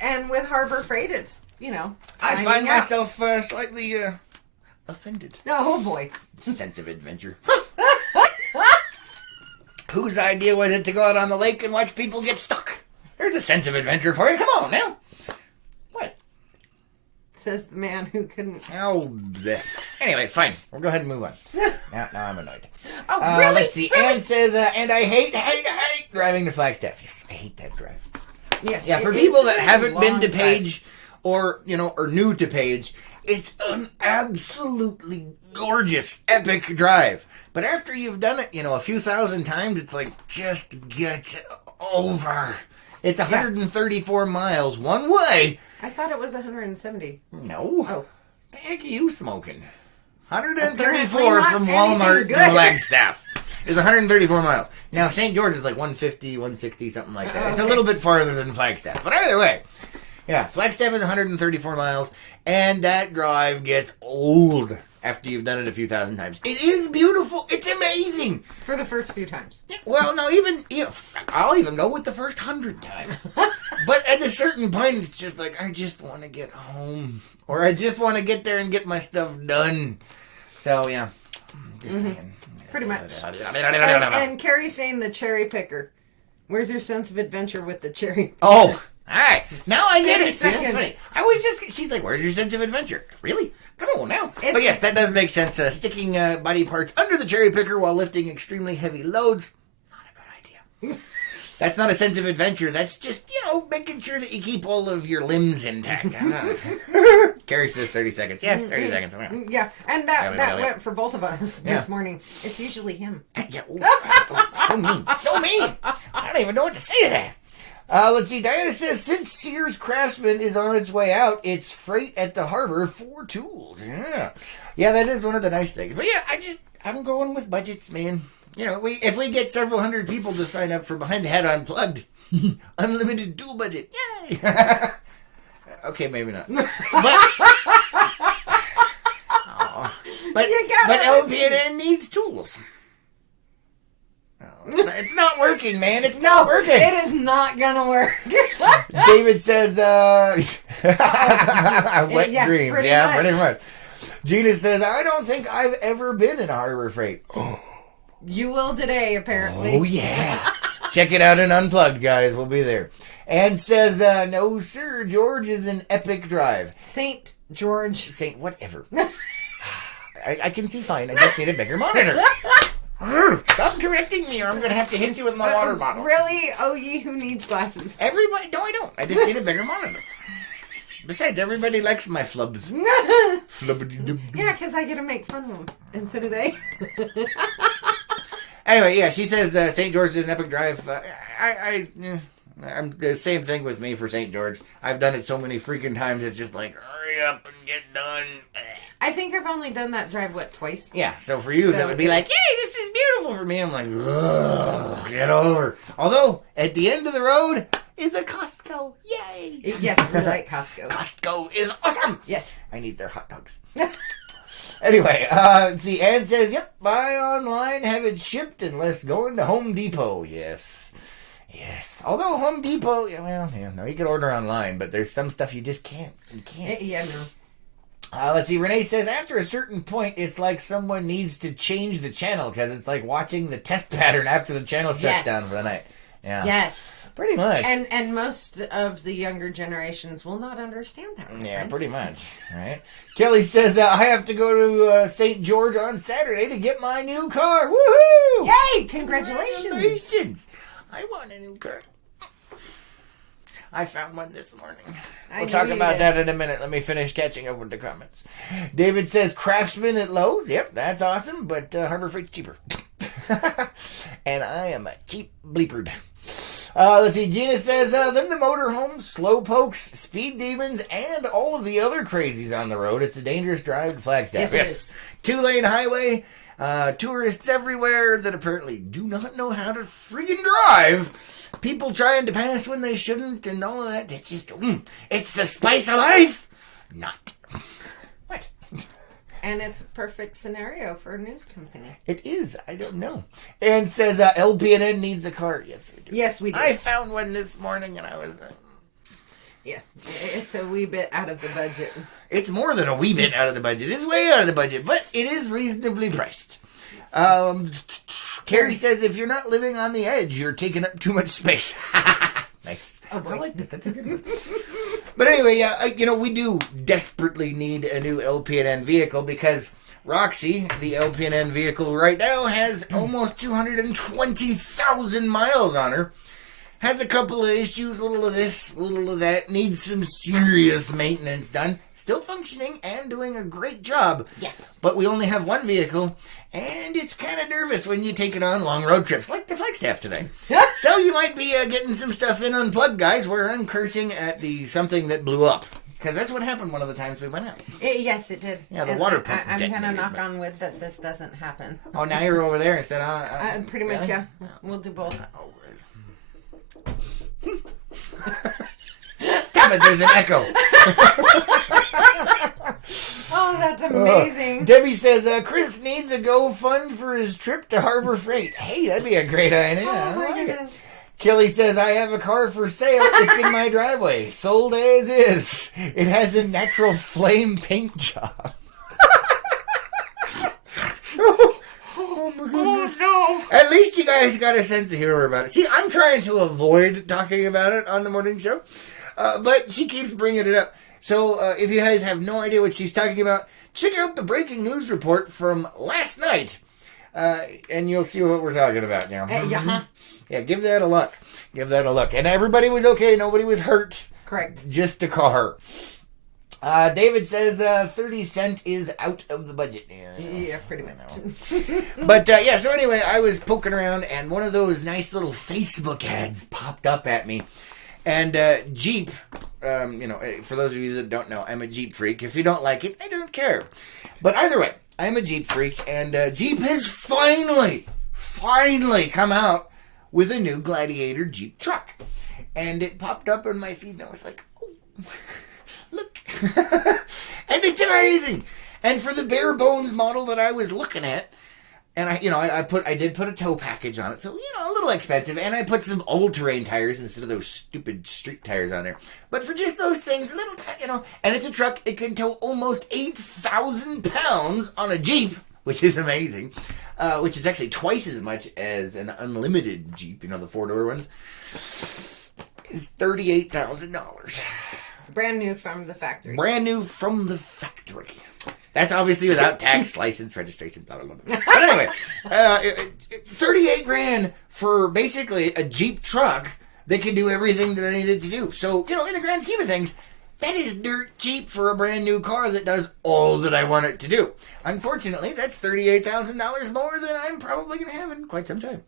and with Harbor Freight, it's, I find myself slightly offended. Oh, boy. Sense of adventure. Whose idea was it to go out on the lake and watch people get stuck? There's a sense of adventure for you. Come on now. What? Says the man who couldn't. Oh, bleh. Anyway, fine. We'll go ahead and move on. now I'm annoyed. Oh, really? Let's see. Really? Ann says, and I hate driving to Flagstaff. Yes, I hate that drive. Yes. Yeah, for people that haven't been to Page or new to Page, it's an absolutely gorgeous, epic drive. But after you've done it, a few thousand times, it's like, just get over. It's 134 miles one way. I thought it was 170. No. Oh. The heck are you smoking? 134 Apparently from not Walmart to anything good. Flagstaff is 134 miles. Now, St. George is like 150, 160, something like that. It's a little bit farther than Flagstaff. But either way, yeah, Flagstaff is 134 miles, and that drive gets old after you've done it a few thousand times. It is beautiful. It's amazing. For the first few times. Well, no, I'll even go with the first 100 times. But at a certain point, it's just like, I just want to get home. Or I just want to get there and get my stuff done. So, yeah. Just saying. Pretty much. And Carrie's saying the cherry picker. Where's your sense of adventure with the cherry picker? Oh, all right. Now I get it. See, That's funny. She's like, where's your sense of adventure? Really? Come on now. But yes, that does make sense. Sticking body parts under the cherry picker while lifting extremely heavy loads, not a good idea. That's not a sense of adventure. That's just, making sure that you keep all of your limbs intact. Carrie says 30 seconds. Yeah, 30 seconds. Yeah, and that went for both of us this morning. It's usually him. Yeah, so mean. So mean. I don't even know what to say to that. Let's see. Diana says, since Sears Craftsman is on its way out, it's freight at the harbor for tools. Yeah, that is one of the nice things. But yeah, I'm going with budgets, man. If we get several hundred people to sign up for Behind the Hat Unplugged, unlimited tool budget. Yay! Okay, maybe not. But LPN needs tools. It's not working, man. It's not working. It is not gonna work. David says, wet dreams. Pretty much. Gina says, I don't think I've ever been in a Harbor Freight. You will today, apparently. Oh, yeah. Check it out in Unplugged, guys. We'll be there. And says, no, sir, George is an epic drive. St. George. Whatever. I can see fine. I just need a bigger monitor. Stop correcting me or I'm going to have to hit you with my water bottle. Really? Oh, ye who needs glasses? Everybody? No, I don't. I just need a bigger monitor. Besides, everybody likes my flubs. Yeah, because I get to make fun of them. And so do they. Anyway, yeah, she says St. George is an epic drive. I'm the same thing with me for St. George. I've done it so many freaking times. It's just like, hurry up and get done. I think I've only done that drive, twice? Yeah, so for you, that would be like, yay, this is beautiful. For me, I'm like, ugh, get over. Although, at the end of the road is a Costco. Yay. Yes, we like Costco. Costco is awesome. Yes. I need their hot dogs. Anyway, Ann says, yep, buy online, have it shipped, unless going to Home Depot. Yes. Although Home Depot, no, you can order online, but there's some stuff you just can't. You can't. Yeah, no. Let's see, Renee says, after a certain point, it's like someone needs to change the channel, because it's like watching the test pattern after the channel shuts down for the night. Yeah. Yes. Pretty much. And most of the younger generations will not understand that. Yeah, pretty much. Right. Kelly says, I have to go to St. George on Saturday to get my new car. Woohoo! Yay! Congratulations! I want a new car. I found one this morning. I We'll talk about that in a minute. Let me finish catching up with the comments. David says, Craftsman at Lowe's. Yep, that's awesome, but Harbor Freight's cheaper. And I am a cheap bleepered. Let's see. Gina says, then the motorhomes, slowpokes, speed demons, and all of the other crazies on the road. It's a dangerous drive to Flagstaff. Yes. 2-lane highway. Tourists everywhere that apparently do not know how to friggin' drive. People trying to pass when they shouldn't and all of that. It's just, it's the spice of life. Not. What? And it's a perfect scenario for a news company. It is. I don't know. And says LPNN needs a car. Yes, we do. Yes, we do. I found one this morning and I was... Yeah, it's a wee bit out of the budget. It's more than a wee bit out of the budget. It's way out of the budget, but it is reasonably priced. Carrie says, if you're not living on the edge, you're taking up too much space. Nice. Oh, boy. I like that. That's a good one. But anyway, we do desperately need a new LPNN vehicle because Roxy, the LPNN vehicle right now, has almost 220,000 miles on her. Has a couple of issues, a little of this, a little of that, needs some serious maintenance done. Still functioning and doing a great job. Yes. But we only have one vehicle, and it's kind of nervous when you take it on long road trips, like the Flagstaff today. So you might be getting some stuff in unplugged, guys, where I'm cursing at the something that blew up. Because that's what happened one of the times we went out. Yes, it did. Yeah, the water pump I'm going to knock on wood that this doesn't happen. Oh, now you're over there instead of... pretty much, yeah. We'll do both. Stop it, there's an echo. Oh, that's amazing. Debbie says, Chris needs a GoFund for his trip to Harbor Freight. Hey, that'd be a great idea. Oh, my goodness. Kelly says, I have a car for sale. It's in my driveway. Sold as is. It has a natural flame paint job. Oh, my goodness. Oh, no. At least you guys got a sense of humor about it. See, I'm trying to avoid talking about it on the morning show, but she keeps bringing it up. So if you guys have no idea what she's talking about, check out the breaking news report from last night, and you'll see what we're talking about now. Yeah, give that a look. Give that a look. And everybody was okay. Nobody was hurt. Correct. Just a car. David says 30 cent is out of the budget. Yeah, pretty much. But so anyway, I was poking around and one of those nice little Facebook ads popped up at me. And Jeep, for those of you that don't know, I'm a Jeep freak. If you don't like it, I don't care. But either way, I'm a Jeep freak. And Jeep has finally come out with a new Gladiator Jeep truck. And it popped up in my feed and I was like, oh, look. And it's amazing. And for the bare bones model that I was looking at, and I did put a tow package on it, so a little expensive, and I put some all-terrain tires instead of those stupid street tires on there. But for just those things, and it's a truck, it can tow almost 8,000 pounds on a Jeep, which is amazing. Which is actually twice as much as an unlimited Jeep, the 4-door ones. Is $38,000. Brand new from the factory. Brand new from the factory. That's obviously without tax, license, registration, blah, blah, blah. But anyway, $38,000 for basically a Jeep truck that can do everything that I needed to do. So, in the grand scheme of things, that is dirt cheap for a brand new car that does all that I want it to do. Unfortunately, that's $38,000 more than I'm probably going to have in quite some time.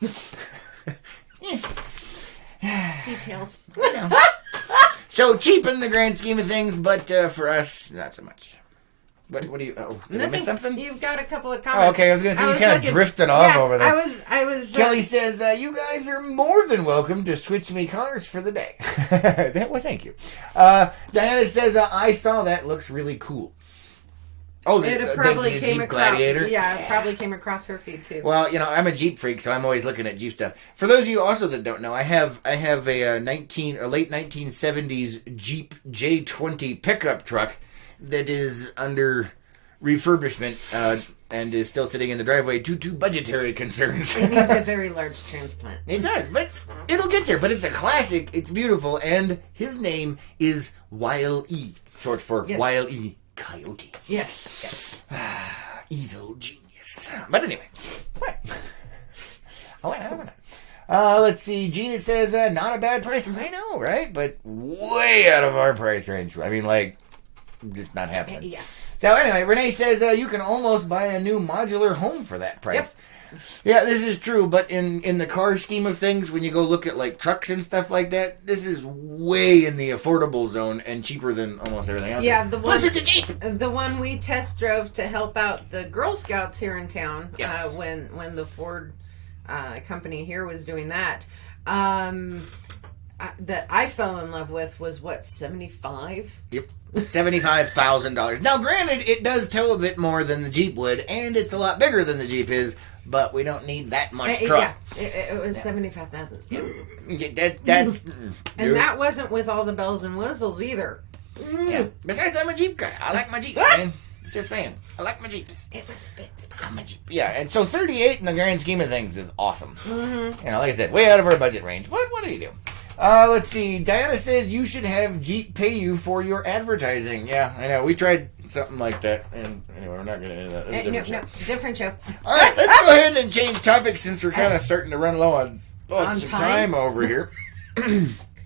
Details. So cheap in the grand scheme of things, but for us, not so much. What do you... Oh, did I miss something? You've got a couple of comments. Oh, okay, I was going to say you kind of drifted off over there. I was... Kelly says, you guys are more than welcome to switch me cars for the day. Well, thank you. Diana says, I saw that. Looks really cool. Oh, the Jeep Gladiator? Yeah, it probably came across her feed, too. Well, I'm a Jeep freak, so I'm always looking at Jeep stuff. For those of you also that don't know, I have a late 1970s Jeep J20 pickup truck that is under refurbishment and is still sitting in the driveway due to budgetary concerns. It needs a very large transplant. It does, but it'll get there. But it's a classic. It's beautiful, and his name is Wile E, short for Wile E. Coyote. Yes. Evil genius. But anyway, what? Let's see. Gina says, not a bad price. I know, right? But way out of our price range. I mean, just not happening. Yeah. So anyway, Renee says you can almost buy a new modular home for that price. Yep. Yeah, this is true, but in the car scheme of things, when you go look at trucks and stuff like that, this is way in the affordable zone and cheaper than almost everything else. Yeah, plus it's a Jeep. The one we test drove to help out the Girl Scouts here in town. Yes. When the Ford company here was doing that. That I fell in love with was what, $75? Yep. $75,000. Now, granted, it does tow a bit more than the Jeep would, and it's a lot bigger than the Jeep is, but we don't need that much truck. Yeah, it was $75,000. That's... And that wasn't with all the bells and whistles either. Yeah. Besides, I'm a Jeep guy. I like my Jeeps, man. Just saying. I like my Jeeps. It was a bit expensive. I'm a Jeep. Yeah, and so 38 in the grand scheme of things is awesome. Mm-hmm. Like I said, way out of our budget range. What do you do? Let's see. Diana says you should have Jeep pay you for your advertising. Yeah, I know. We tried something like that. And anyway, we're not going to do that. Different show. All right, let's go ahead and change topics since we're kind of starting to run low on some time over here.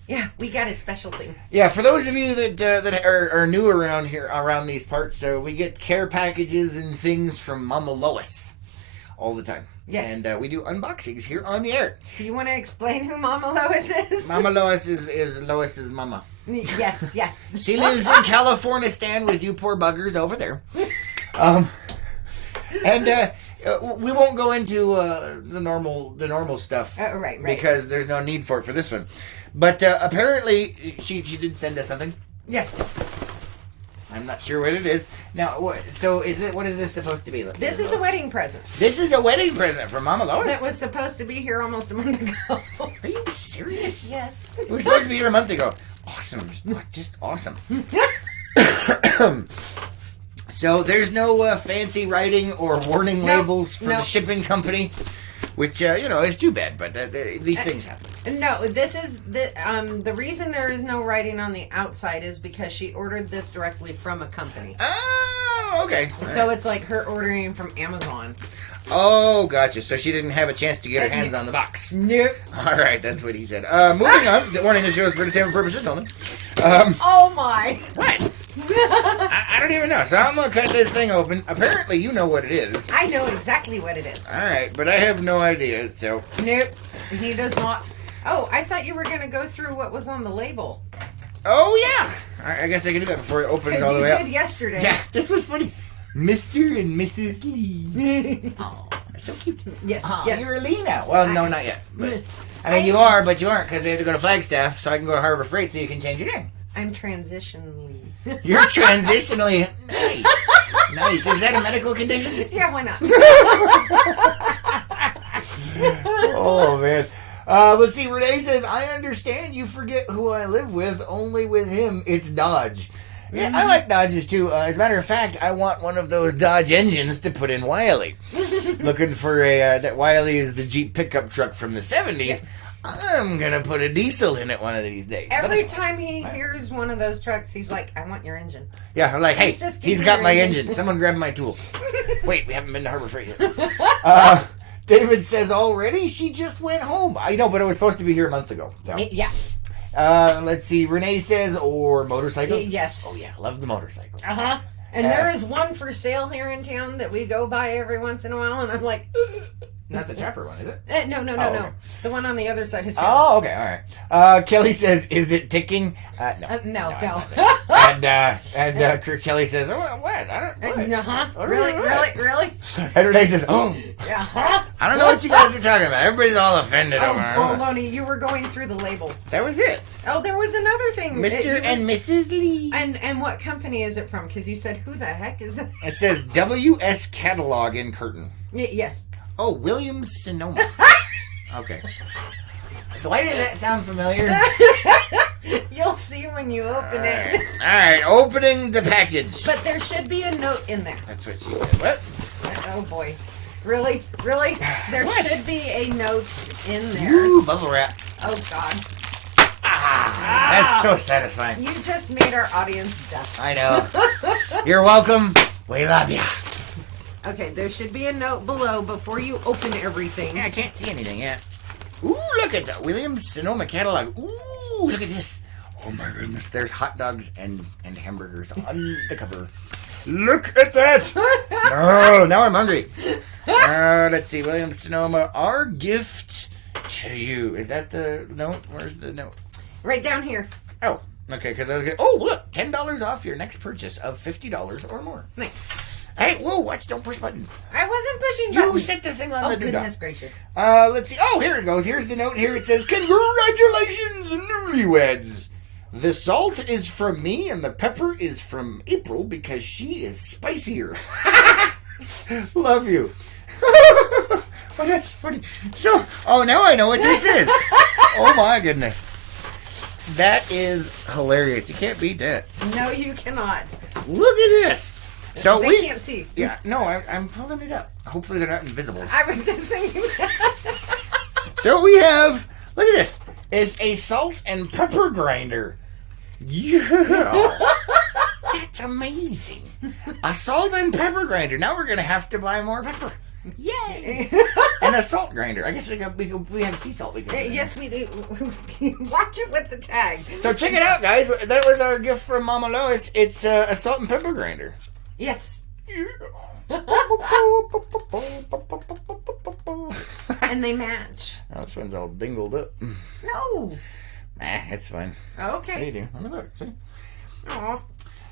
Yeah, we got a special thing. Yeah, for those of you that are new around these parts, we get care packages and things from Mama Lois all the time. Yes. And we do unboxings here on the air. Do you want to explain who Mama Lois is? Mama Lois is Lois's mama. Yes. She lives in California, stand with you poor buggers over there. And we won't go into the normal stuff, right? Because there's no need for it for this one. But apparently, she did send us something. Yes. I'm not sure what it is. Now, what is this supposed to be? This is a wedding present. This is a wedding present from Mama Lois? That was supposed to be here almost a month ago. Are you serious? Yes. It was supposed to be here a month ago. Awesome. Just awesome. So there's no fancy writing or warning labels for the shipping company, which, is too bad, but these things happen. No, this is the reason there is no writing on the outside is because she ordered this directly from a company. Oh, okay. So it's like her ordering from Amazon. Oh, gotcha. So she didn't have a chance to get her hands on the box. Nope. All right, that's what he said. Moving on. The warning, the show is for entertainment purposes only. Oh, my. What? I don't even know. So I'm going to cut this thing open. Apparently, you know what it is. I know exactly what it is. All right, but I have no idea, so... Nope. He does not... Oh, I thought you were going to go through what was on the label. Oh, yeah. I guess I can do that before I open it all the way up. You did yesterday. Yeah, this was funny. Mr. and Mrs. Lee. Oh, that's so cute. Yes, yes. You're a Lee now. Well, no, not yet. But, I mean, you are, but you aren't, because we have to go to Flagstaff, so I can go to Harbor Freight so you can change your name. I'm transitionally. You're transitionally... Nice. Nice. Is that a medical condition? Yeah, why not? Oh, man. Let's see. Renee says, I understand you forget who I live with. Only with him, it's Dodge. Yeah, I like Dodges, too. As a matter of fact, I want one of those Dodge engines to put in Wiley. Looking for that Wiley is the Jeep pickup truck from the 70s. Yeah. I'm going to put a diesel in it one of these days. Every time he hears one of those trucks, he's like, I want your engine. Yeah, I'm like, hey, he's got my engine. Someone grab my tools. Wait, we haven't been to Harbor Freight yet. David says, already? She just went home. I know, but it was supposed to be here a month ago. So. Yeah. Let's see. Renee says, or motorcycles? Yes. Oh, yeah. Love the motorcycles. Uh-huh. And there is one for sale here in town that we go by every once in a while, and I'm like... Not the Chopper one, is it? No. Okay. The one on the other side of town. Oh, okay, all right. Kelly says, "Is it ticking?" No. And Kelly says, "Oh, what? I don't. Really? And Renee says, "Oh, yeah. I don't know what you guys are talking about. Everybody's all offended over it." Oh, Lonnie, you were going through the label. That was it. Oh, there was another thing. Mr. and Mrs. Lee. And what company is it from? Because you said, "Who the heck is that?" It says WS Catalog in Curtin. Yes. Oh, Williams Sonoma. Okay. Why did that sound familiar? You'll see when you open it. All right, opening the package. But there should be a note in there. That's what she said. What? Oh, boy. Really? There should be a note in there. Ooh, bubble wrap. Oh, God. That's so satisfying. You just made our audience deaf. I know. You're welcome. We love you. Okay, there should be a note below before you open everything. Yeah, I can't see anything yet. Ooh, look at the Williams Sonoma catalog. Ooh, look at this. Oh my goodness, there's hot dogs and hamburgers on the cover. Look at that. Oh, now I'm hungry. Let's see, Williams Sonoma, our gift to you. Is that the note? Where's the note? Right down here. Oh, okay, because I was going to... Oh, look, $10 off your next purchase of $50 or more. Nice. Hey, whoa, watch, don't push buttons. I wasn't pushing buttons. You set the thing on the doodle. Oh, goodness gracious. Let's see. Oh, here it goes. Here's the note. Here it says, congratulations, newlyweds. The salt is from me and the pepper is from April because she is spicier. Love you. Oh, that's funny. So, oh, now I know what this is. Oh, my goodness. That is hilarious. You can't beat that. No, you cannot. Look at this. So they can't see. Yeah, no, I'm pulling it up. Hopefully they're not invisible. I was just thinking that. So we have, look at this. It's a salt and pepper grinder. Yeah. That's amazing. A salt and pepper grinder. Now we're going to have to buy more pepper. Yay! And a salt grinder. I guess we have sea salt. Yes, we do. Watch it with the tag. So check it out, guys. That was our gift from Mama Lois. It's a salt and pepper grinder. Yes. And they match. Oh, this one's all dingled up. No. It's fine. Okay. How you do? Let me look. See? Aw.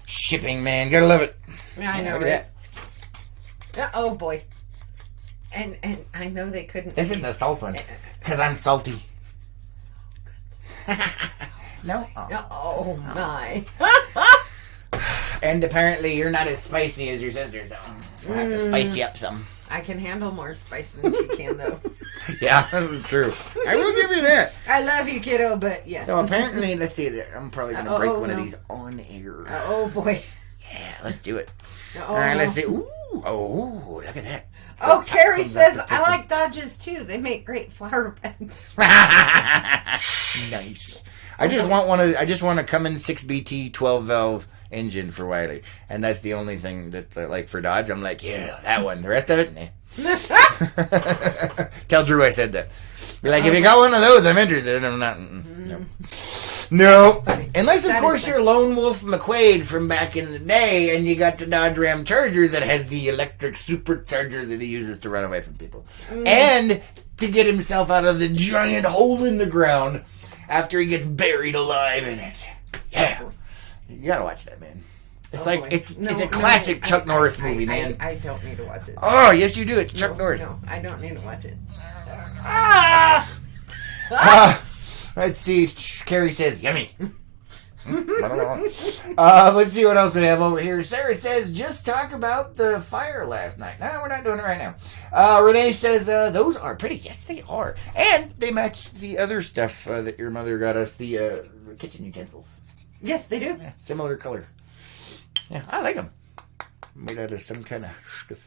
Shipping, man. Gotta love it. Yeah, I know, look right? at that. Oh, boy. And I know they couldn't. This is the salt one. Because I'm salty. No? Oh, my. And apparently you're not as spicy as your sister, so we'll have to spice you up some. I can handle more spice than she can, though. Yeah, that's true. I will give you that. I love you, kiddo, but yeah. So apparently, let's see, I'm probably going to break one of these on air. Oh, boy. Yeah, let's do it. Oh, all right, let's see. Ooh, look at that. Oh, Carrie says, I like Dodges, too. They make great flower beds. Nice. I just want a Cummins 6BT 12 valve engine for Wiley, and that's the only thing that like for Dodge. I'm like, yeah, that one. The rest of it, Tell Drew I said that. Be like, if you got one of those, I'm interested. I'm not. No. Unless of course you're Lone Wolf McQuaid from back in the day, and you got the Dodge Ram Charger that has the electric supercharger that he uses to run away from people, and to get himself out of the giant hole in the ground after he gets buried alive in it. Yeah. You gotta watch that, man. It's it's a classic Chuck Norris movie, man. I don't need to watch it. Oh, yes you do. It's Chuck Norris. No, I don't need to watch it. Let's see. Carrie says, yummy. Let's see what else we have over here. Sarah says, just talk about the fire last night. No, we're not doing it right now. Renee says, those are pretty. Yes, they are. And they match the other stuff that your mother got us, the kitchen utensils. Yes, they do. Yeah, similar color. Yeah, I like them. Made out of some kind of stuff.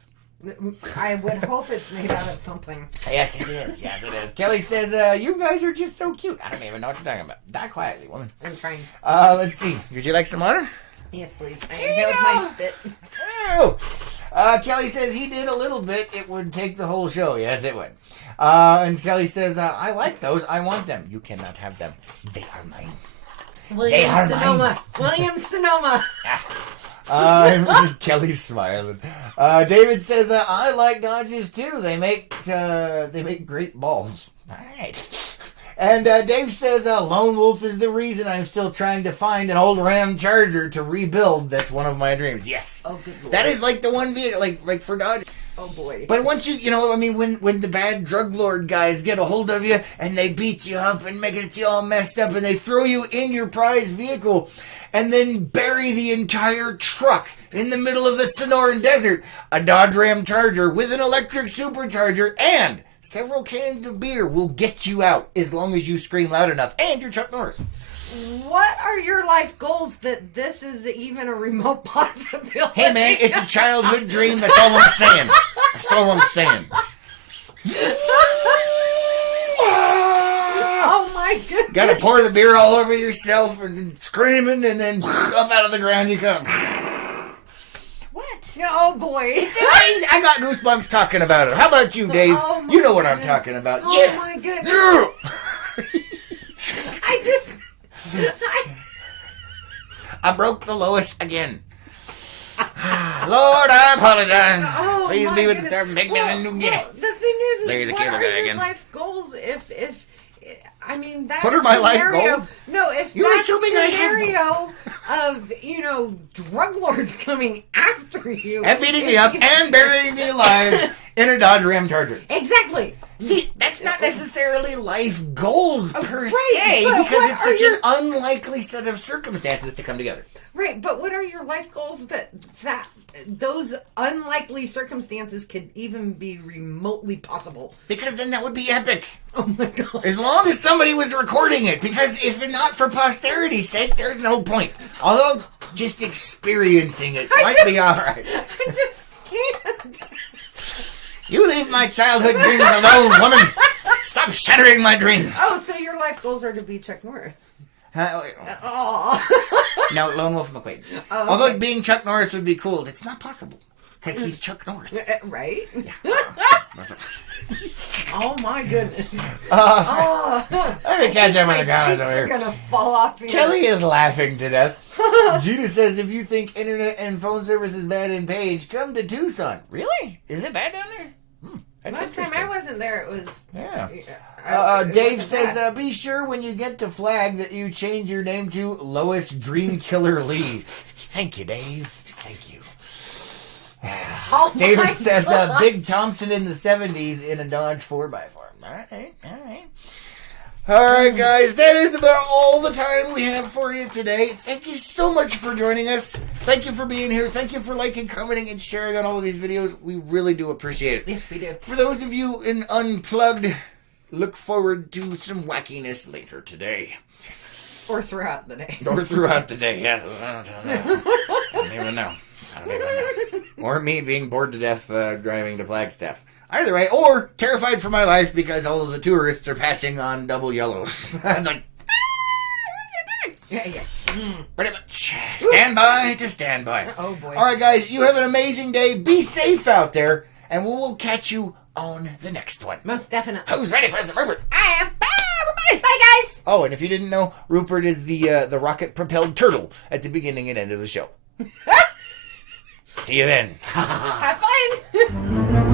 I would hope it's made out of something. Yes, it is. Yes, it is. Kelly says, you guys are just so cute. I don't even know what you're talking about. Die quietly, woman. I'm trying. Let's see. Would you like some water? Yes, please. I inhaled my spit. Oh. Kelly says he did a little bit. It would take the whole show. Yes, it would. And Kelly says, I like those. I want them. You cannot have them. They are mine. William Sonoma. William Sonoma. Kelly's smiling. David says, I like Dodges too. They make great balls. All right. And Dave says, Lone Wolf is the reason I'm still trying to find an old Ram Charger to rebuild. That's one of my dreams. Yes. Oh, good Lord. That is like the one vehicle, like for Dodge. Oh, boy. But once when the bad drug lord guys get a hold of you and they beat you up and make it you all messed up and they throw you in your prized vehicle and then bury the entire truck in the middle of the Sonoran Desert, a Dodge Ram Charger with an electric supercharger and several cans of beer will get you out as long as you scream loud enough. And you're Chuck Norris. What are your life goals that this is even a remote possibility? Hey, man, it's a childhood dream. That's all I'm saying. That's all I'm saying. Oh, my goodness. Gotta pour the beer all over yourself and then screaming and then up out of the ground you come. What? Oh, boy. It's amazing. I got goosebumps talking about it. How about you, Dave? Oh, you know what goodness. I'm talking about. Oh, yeah. my goodness. Yeah. I broke the Lois again. Lord, I apologize. Oh, Please my be with goodness. the star and make me a new Well, the thing is Larry the what Cable are Guy your again. life goals if I mean that What are my life scenario, goals? No, if You're that assuming I have scenario of drug lords coming after you and beating me up and burying me alive in a Dodge Ram Charger. Exactly. See, that's not necessarily life goals per Right, se, but because what it's are such an unlikely set of circumstances to come together. Right, but what are your life goals that those unlikely circumstances could even be remotely possible? Because then that would be epic. Oh my god. As long as somebody was recording it. Because if not for posterity's sake, there's no point. Although, just experiencing it might be alright. I just can't. You leave my childhood dreams alone, woman. Stop shattering my dreams. Oh, so your life goals are to be Chuck Norris. Oh. No, Lone Wolf McQuaid. Oh, Although okay. being Chuck Norris would be cool, it's not possible. Because he's Chuck Norris. Right? Yeah. Oh my goodness. Let me catch up on the comments over cheeks here. are gonna fall off here. Kelly is laughing to death. Gina says, if you think internet and phone service is bad in Page, come to Tucson. Really? Is it bad down there? That's Last time I wasn't there, it was... Yeah. Dave says, be sure when you get to Flag that you change your name to Lois Dream Killer Lee. Thank you, Dave. Thank you. Oh David says, Big Thompson in the 70s in a Dodge 4x4. All right, guys, that is about all the time we have for you today. Thank you so much for joining us. Thank you for being here. Thank you for liking, commenting, and sharing on all of these videos. We really do appreciate it. Yes, we do. For those of you in Unplugged, look forward to some wackiness later today. Or throughout the day. Or throughout the day, yes. I don't even know. Or me being bored to death driving to Flagstaff. Either way, or terrified for my life because all of the tourists are passing on double yellows. I'm like, Yeah. pretty much. Stand by to stand by. Oh, boy. All right, guys, you have an amazing day. Be safe out there, and we will catch you on the next one. Most definitely. Who's ready for the Rupert? I am. Bye, everybody. Bye, guys. Oh, and if you didn't know, Rupert is the rocket-propelled turtle at the beginning and end of the show. See you then. Have fun.